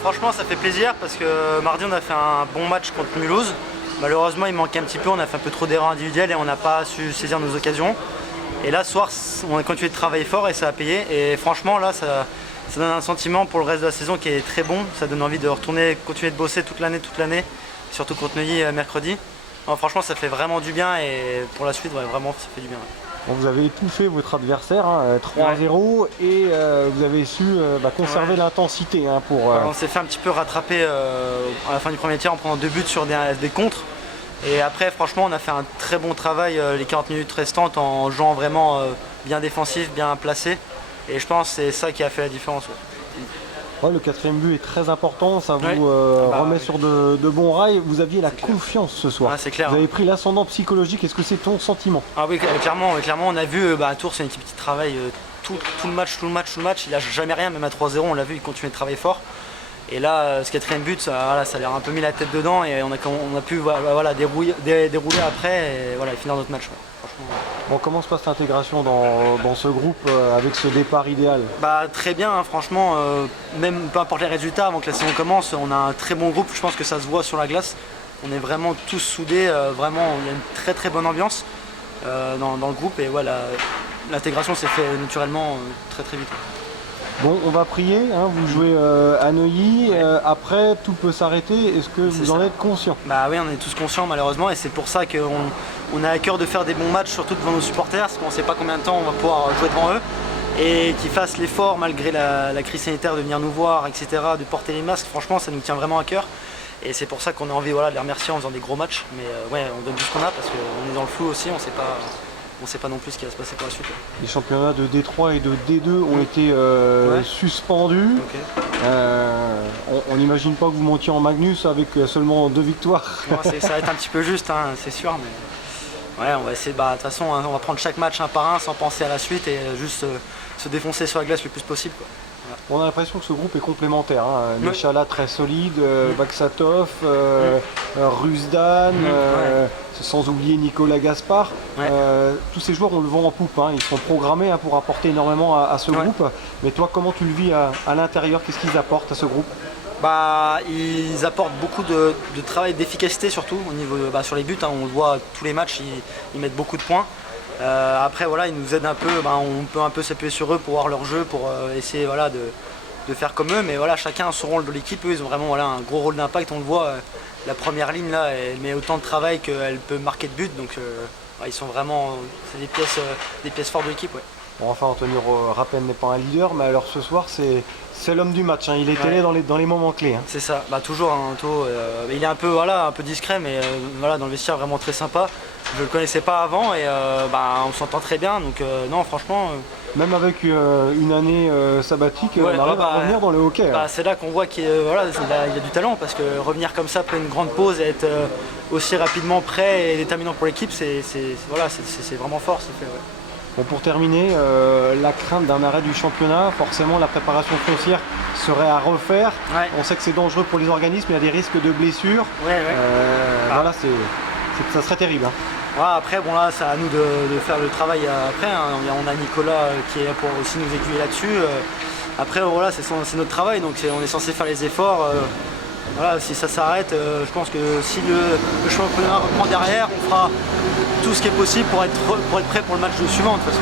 Franchement, ça fait plaisir parce que mardi on a fait un bon match contre Mulhouse. Malheureusement il manquait un petit peu, on a fait un peu trop d'erreurs individuelles et on n'a pas su saisir nos occasions. Et là ce soir on a continué de travailler fort et ça a payé. Et franchement là ça donne un sentiment pour le reste de la saison qui est très bon. Ça donne envie de retourner, continuer de bosser toute l'année, surtout contre Neuilly mercredi. Non, franchement ça fait vraiment du bien et pour la suite vraiment ça fait du bien. Bon, vous avez étouffé votre adversaire, 3-0, et vous avez su conserver l'intensité. On s'est fait un petit peu rattraper à la fin du premier tiers en prenant 2 buts sur des contres. Et après franchement on a fait un très bon travail les 40 minutes restantes en jouant vraiment bien défensif, bien placé. Et je pense que c'est ça qui a fait la différence. Ouais, le 4e but est très important, ça vous remet sur de bons rails. Vous aviez la confiance ce soir. C'est clair. Vous avez pris l'ascendant psychologique, est-ce que c'est ton sentiment? Ah oui, clairement, on a vu Tours c'est une équipe qui travaille tout le match, il lâche jamais rien, même à 3-0 on l'a vu, il continue de travailler fort. Et là ce 4e but, ça leur a un peu mis la tête dedans et on a pu dérouler après et finir notre match. Bon, comment se passe l'intégration dans ce groupe avec ce départ idéal? Très bien, hein, franchement, même peu importe les résultats, avant que la saison commence, on a un très bon groupe, je pense que ça se voit sur la glace. On est vraiment tous soudés, vraiment, il y a une très bonne ambiance dans le groupe et l'intégration s'est fait naturellement très vite. Bon, on va prier, vous jouez à Neuilly, après tout peut s'arrêter, est-ce que vous en êtes conscient? Oui, on est tous conscients malheureusement et c'est pour ça qu'on a à cœur de faire des bons matchs, surtout devant nos supporters, parce qu'on ne sait pas combien de temps on va pouvoir jouer devant eux. Et qu'ils fassent l'effort malgré la crise sanitaire de venir nous voir, etc., de porter les masques, franchement ça nous tient vraiment à cœur. Et c'est pour ça qu'on a envie de les remercier en faisant des gros matchs, mais on donne tout ce qu'on a parce qu'on est dans le flou aussi, on ne sait pas non plus ce qui va se passer pour la suite. Les championnats de D3 et de D2 ont été suspendus. Okay. On n'imagine pas que vous montiez en Magnus avec seulement 2 victoires. Non, ça va être un petit peu juste, c'est sûr. Mais on va essayer de toute façon, on va prendre chaque match un par un sans penser à la suite et juste se défoncer sur la glace le plus possible. On a l'impression que ce groupe est complémentaire. Nechala très solide, Baksatov, Rusdan, sans oublier Nicolas Gaspard. Tous ces joueurs ont le vent en poupe, ils sont programmés pour apporter énormément à ce groupe. Mais toi, comment tu le vis à l'intérieur? Qu'est-ce qu'ils apportent à ce groupe? Ils apportent beaucoup de travail d'efficacité surtout au niveau sur les buts, on le voit tous les matchs, ils mettent beaucoup de points. Après ils nous aident un peu, on peut un peu s'appuyer sur eux pour voir leur jeu, pour essayer de faire comme eux, mais chacun a son rôle de l'équipe. Eux ils ont vraiment un gros rôle d'impact, on le voit, la première ligne là elle met autant de travail qu'elle peut marquer de buts, donc ils sont vraiment, c'est des pièces fortes de l'équipe. Bon, enfin Anthony Rappen n'est pas un leader, mais alors ce soir c'est l'homme du match, il était là dans les moments clés. C'est ça, toujours Anto, il est un peu discret, mais dans le vestiaire vraiment très sympa. Je le connaissais pas avant et on s'entend très bien, donc non franchement... Même avec une année sabbatique, on arrive à revenir dans le hockey. C'est là qu'on voit qu'il il a du talent, parce que revenir comme ça après une grande pause et être aussi rapidement prêt et déterminant pour l'équipe, c'est vraiment fort. Bon, pour terminer, la crainte d'un arrêt du championnat, forcément la préparation foncière serait à refaire. On sait que c'est dangereux pour les organismes, il y a des risques de blessures. Ça serait terrible. Après, c'est à nous de faire le travail après. On a Nicolas qui est là pour aussi nous aiguiller là-dessus. Après, c'est notre travail, donc on est censé faire les efforts. Si ça s'arrête, je pense que si le championnat reprend derrière, on fera tout ce qui est possible pour être prêt pour le match suivant de toute façon.